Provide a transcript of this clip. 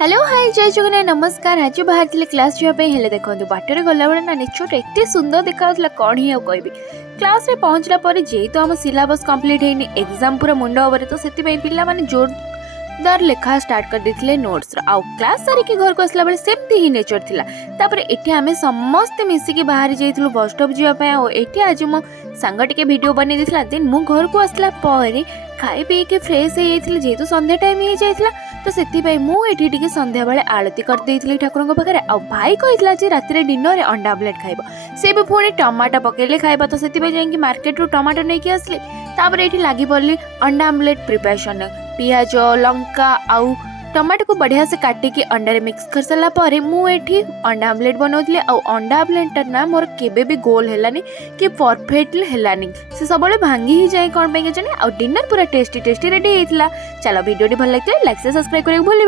Hello hi जय जगन्नाथ नमस्कार। आज बाहर थे क्लास जावाई हेले देखो बाटर गला बेले ना नेचर एत सुंदर देखा कौन ही कह क्लास रे पहुँचला जेहेतु आम सिलेबस कंप्लीट होनी एग्जाम पूरा मुंड ओवर तो से पिला माने जोरदार लेखा स्टार्ट कर देथिले नोट्स आउ क्लास सारिकी घर को आसला बेले सेमती ही नेचर थिला। तापर एठी आमे समस्त मिसिकी बाहर जाइथिलु बस स्टॉप जिया पे आ एठी आज मो सांग टिके वीडियो बनै देथिला देन मु घर को आसला परे खाई पी के फ्रेश हो जाइथिले जेहेतु संध्या टाइम हो जाइथिला तो से मुझे संध्या बेले आलती करदे ठाकुर पाखे आ भाई कही राति डिनर रे अंडा आमलेट खाइब से भी पुणी टमाटो पकेले खाइबा तो से मार्केट रू टमाटो नहीं कि आसली तापर ये लगी पड़ी अंडा आमलेट प्रिपरेशन पियाज लंका आउ टमाटो को बढ़िया से काटिकी अंडा रे मिक्स कर सारा पर मुझे अंडा आमलेट बनाऊली अंडा आमलेट ना मोर केबे भी गोल हेलानी कि परफेक्टली हेलानी से सब भांगी ही जाए कौन पे जाने आ डिनर पूरा टेस्टी टेस्टी रेडी होता। चलो वीडियो भल लगे लाइक से सब्सक्राइब करने भूलें।